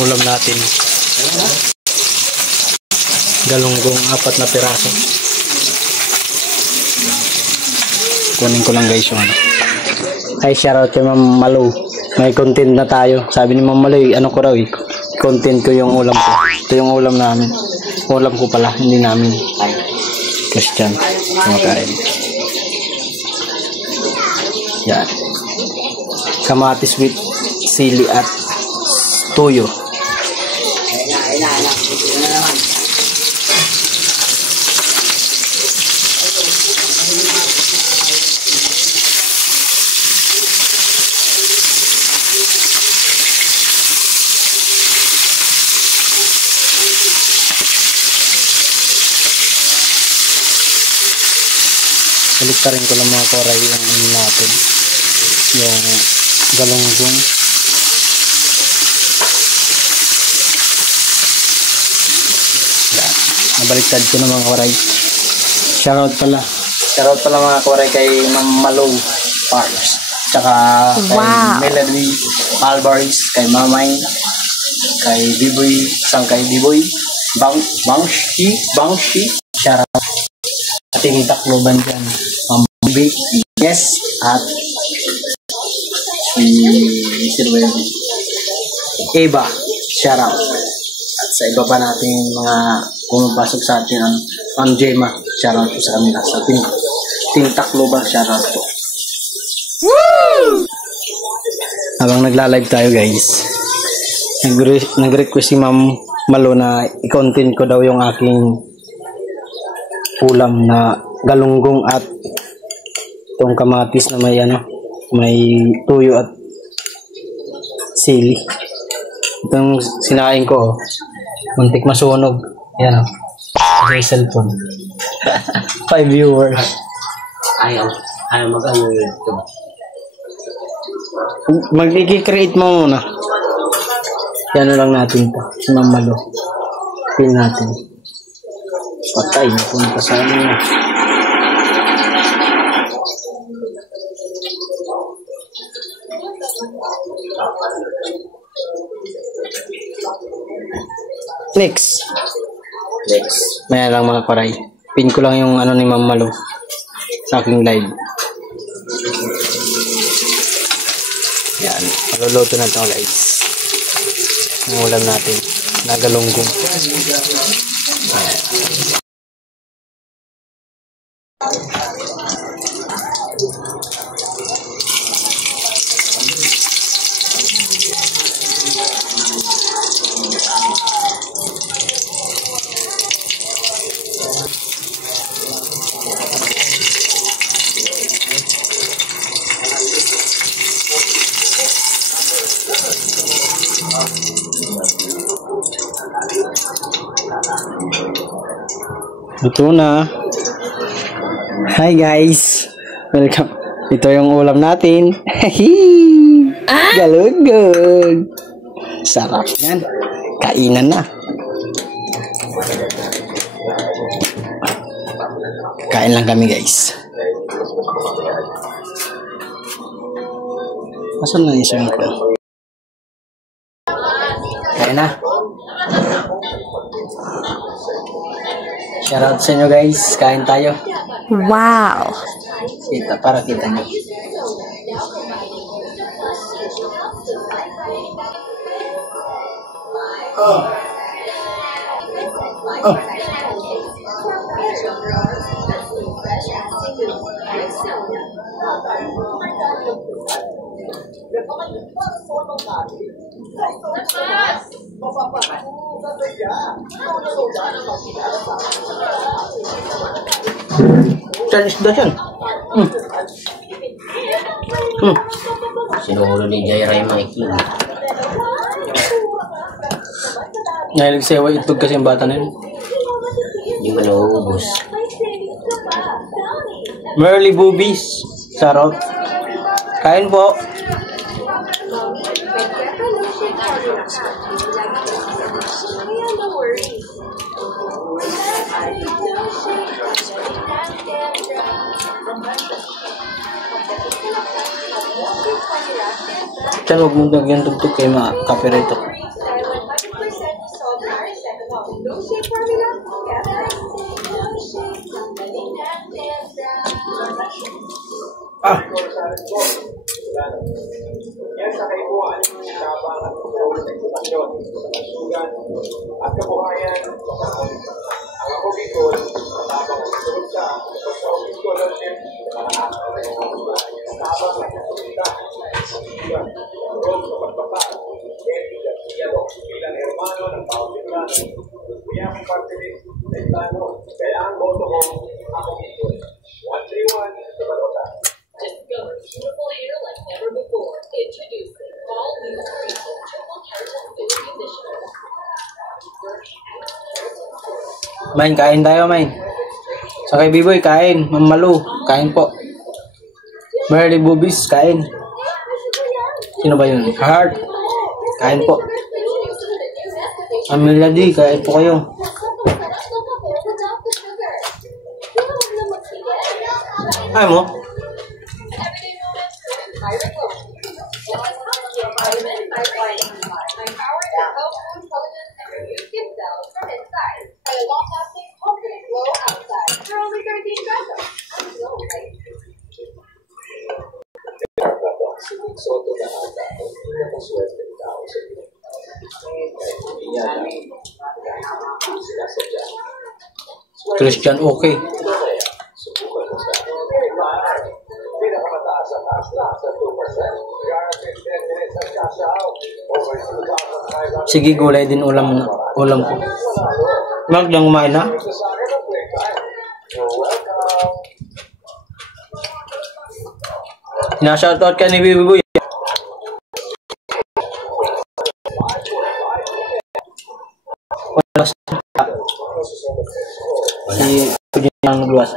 Ulam natin galunggong 4 na piraso. Kunin ko lang guys yung ano. Ay, shoutout kay Ma'am Malo. May content na tayo. Sabi ni Ma'am Malo, ano ko raw content ko yung ulam ko. Ito yung ulam namin. Ulam ko pala, hindi namin. Christian kumakain. Yan, kamatis with sili at toyo. Baliktarin ko lang mga koray yung natin, yung galunggong. Yan, nabaliktad ko na mga koray. Shoutout pala mga koray kay Ma'am Malo Farms, tsaka kay Melody Alvarez, kay Mamay, kay Biboy, kay Biboy Bangshi, shoutout. Ating Tacloban dyan, yes, at si Eva, shoutout. At sa iba pa nating mga pumapasok sa atin, ang Gemma, shoutout po sa kanila, sa Team Tacloban, shoutout po. Woo! Habang nagla-live tayo guys, nag-request si Ma'am Malo na i-content ko daw yung aking ulam na galunggong at itong kamatis na may tuyo at sili. Itong sinain ko, muntik masunog. Yan yung cellphone. 5 viewers. Ayaw mag-ano ito. Mag-i-create mo muna. Yan lang natin ito. Sinamalo. Pin natin. Patay, punta sa ano na. Next. May lang mga koray. Pin ko lang yung ano ni Ma'am Malo sa aking live. Yan, maluluto na ito guys. Ang ulam natin na galunggong. Luto na. Hi guys, welcome. Ito yung ulam natin. Galunggong. Sarap yan. Kainan na. Kain lang kami guys. Asan na isang ko? Kain na. Shoutout sa inyo guys. Kain tayo. Wow! Para kita nyo. Saan isda yan? Sinulo ni Jairay Mikey. Nahilig sa'yo, itog kasi yung bata na yun. Hindi mo nauubos. Merly boobies. Sarot. Kain po. Diyan, huwag mong gagyan tugtog kayo mga copyright ako. Yan sa kaibuan, tabang at impormasyon sa kasugan at kabuhayan sa ang ako Bicol, tabang at sulta, sa Bicol Lordship, tabang at sulta, kasugan, rog sa pagpapa, bilang hermano ng bawat Bicolano, kuya kong parte din, ay plano, kaya ang boto ko, ako Bicol, 131 sa Balota. Discover beautiful hair like never before. Introducing all new Freesia Triple Keratin Food Conditioner. Main, kain tayo, main. Sa kay Biboy, kain. Mamalu, kain po. Merly boobies, kain. Sino ba yun? Heart. Kain po. Amelia D, kain po kayo. Ay mo? Soto na ata ang pinakaswerte ng tao sa iyo. Kahit hindi niya alam, kahit sinasadya. Christian, okay. Kaya, subukan mo sa pinakamataas ang asla sa 2%. Guaranteed 10 minutes ang cash out. Over 2,500. Sige, gulay din ulam ko. Magdang kumain na? Sa akin ang quick time. You're welcome. Sinashoutout ka ni Biboy. Si Kuya yang nagluwas.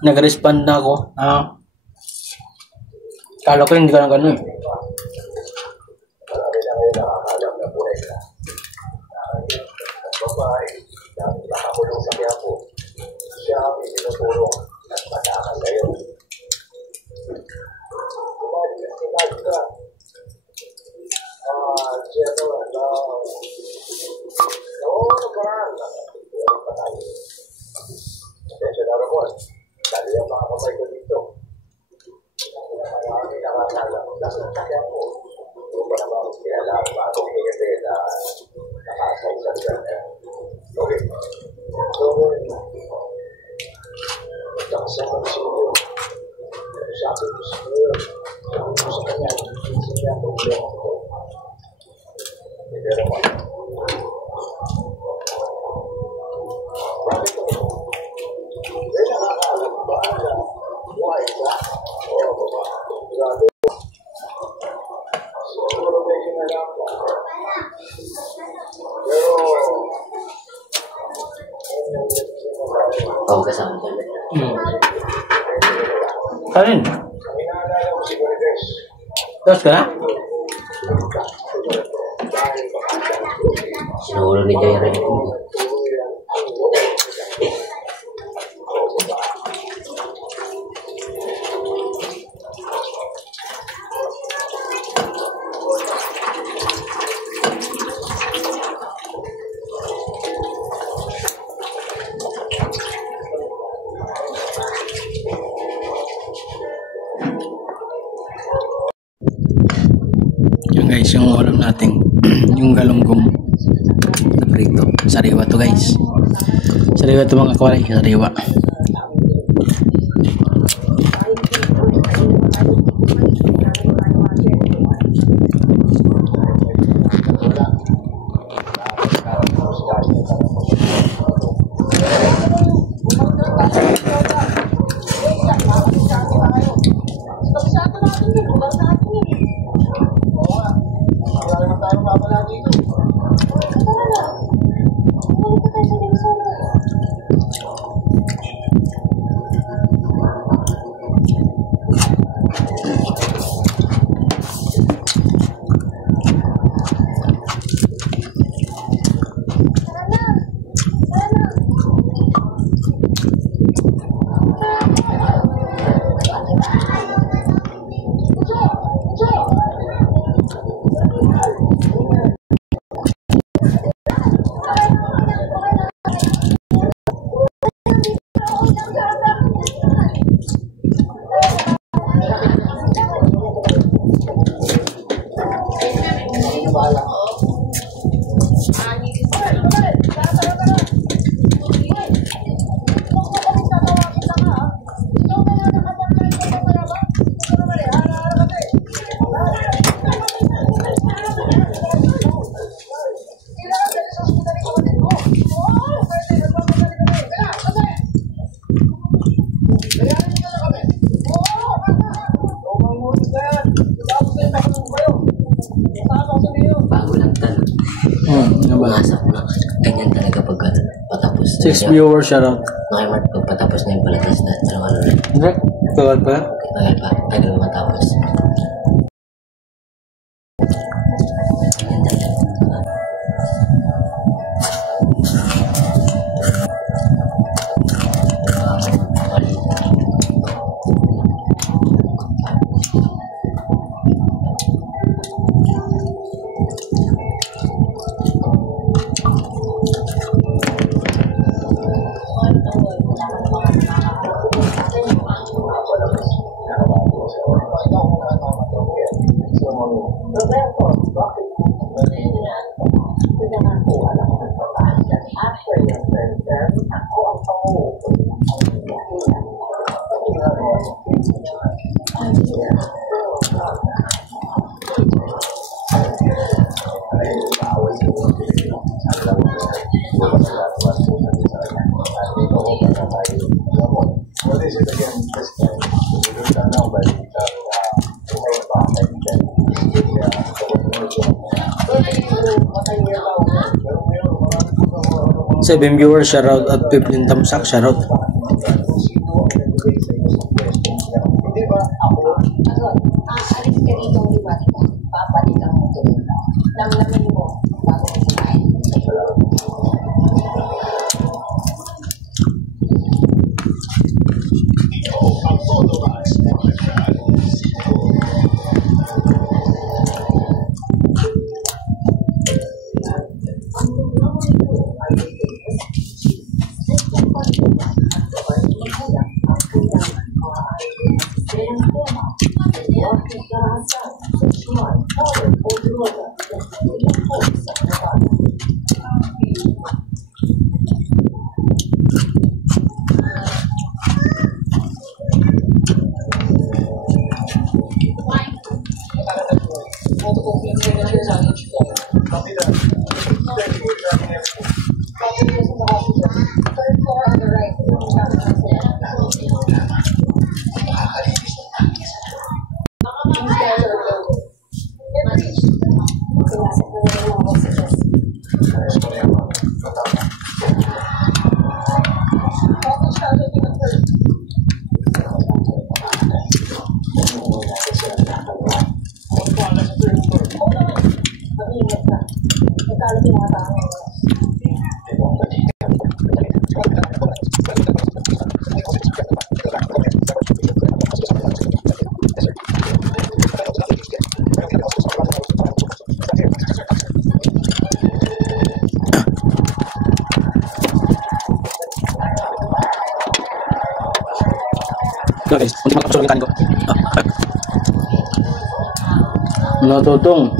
Nag-respond na ako. Kala ko hindi ka na gano'n. Marami na ngayon nakakalam na buhay na. Ang babae, dahil nakakulong sa Quiapo, siya ang itinutulong at matakan ngayon. Kumali ka. General, naman. Attention na Ramon. Dali ang mga kamay ko dito. Marami nakakalam. Nasa sakyan mo. Kung ba naman kilala ang bagong higate na nakasay sa ganyan. Okay. So, nakasama ko siguro. Sabi ko siguro. Sabi ko sa kanya. Sabi niya ang problema ko. Pero sabi ko, may nakakaalam ba na buhay ka? O, grabe. Siguro may Pagkawag ka sa akin. Kanin? Tapos ka na? Sinuulo ni Jay Ray. Yung guys, yung ulam natin, yung galunggong na prito. Sariwa to guys. Sariwa to mga kawalay, sariwa. Bago lang tanong. Umasa ko na. Ganyan talaga pagka patapos. 6 viewers, shout out. Nakimart pag patapos na yung palatas na. Ano rin. Hindi, tagal pa. Tagal pa. Tagal matapos. Ganyan talaga. What is it again? This guy. We don't know, but Seven viewers, shout out at 15 thumbs up, shout out. Hindi ba ako? Alis ka rito, di ba? Papalitan mo ito. Lamlamin mo bago mo kumain. Natutong.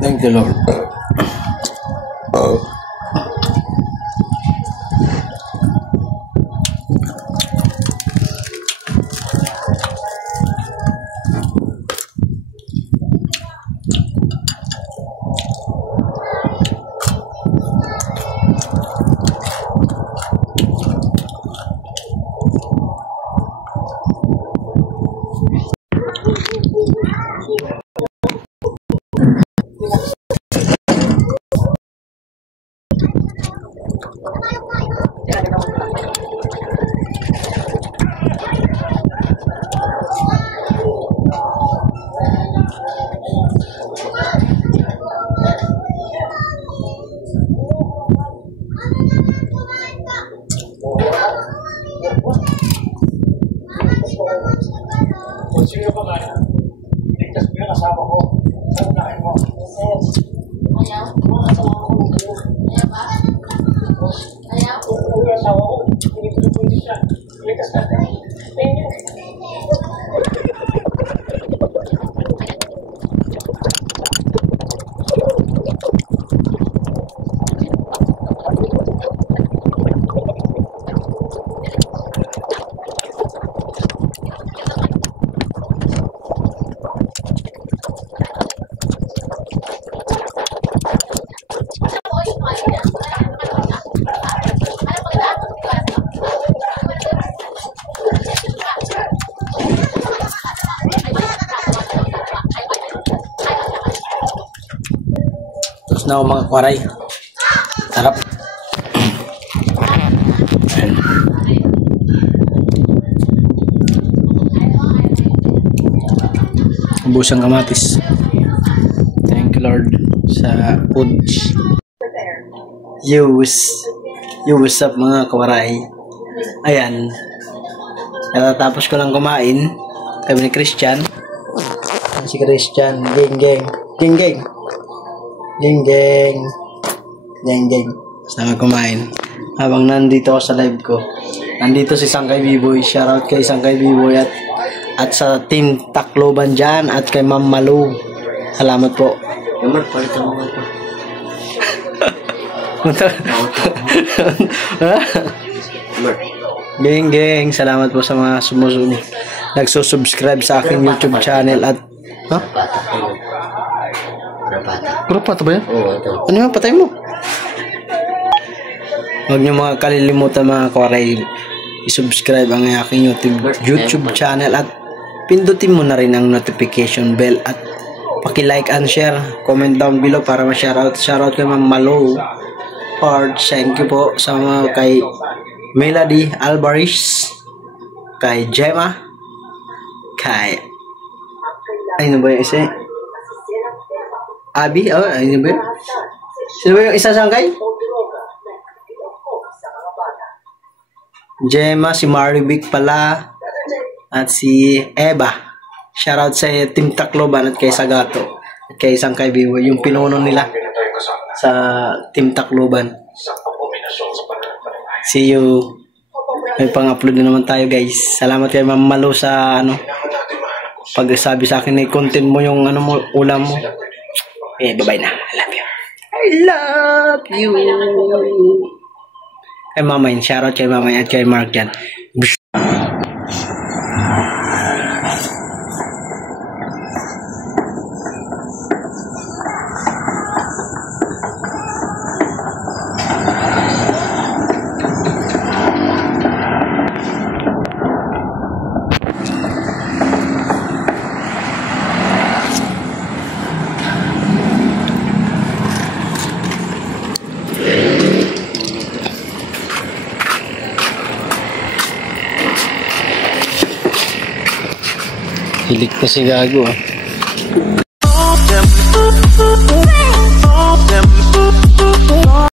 Thank you, Lord. Kung sino ka man, ligtas mo yung kasama ko. Saan tayo mo? Ayaw? Ayaw ba? Ayaw? Kung yung asawa ko, hindi ko napundi siya. Ligtas ka tayo. Thank you. Tapos na ako mga kwaray. Sarap. Ubusang kamatis. Thank you, Lord, sa foods. What's up mga kawaray? Ayan. Natatapos ko lang kumain. Kami ni Christian. Si Christian. Geng. Basta kumain. Habang nandito ako sa live ko. Nandito si Sangkay B-Boy. Shoutout kay Sangkay B-Boy at sa Team Tacloban dyan at kay Ma'am Malu. Salamat po. Naman, palitan mo ito. Geng. Salamat po sa mga nagsusubscribe sa aking YouTube channel at ha? Bata ko yun. Bata. Puro pato ba yan? Oo, ito. Ano yung patay mo? Huwag niyo mga kalilimutan mga kawaray, i-subscribe ang aking YouTube channel at pindutin mo na rin ang notification bell at paki-like and share. Comment down below para ma-shoutout. Shoutout kay Ma'am Malo. Thank you po sa mga kay Melody Alvarez, kay Gemma, kay ano ba yung isa? Abi? Oh, ano ba yun? Sino ba yung isa Sangkay? Gemma, si Marivic pala, at si Eva. Shoutout sa Team Tacloban at kay Sagato at kay Sangkay Bibo, yung pinuno nila sa Team Tacloban. See you. May pang-upload na naman tayo guys. Salamat kay Ma'am Malo sa pagsabi sa akin na content mo yung mo, ulam mo. Okay, bye-bye na. I love you. Kay Mama yun. Shoutout kay Mama at kay Mark dyan. Hilik na si Gago ah.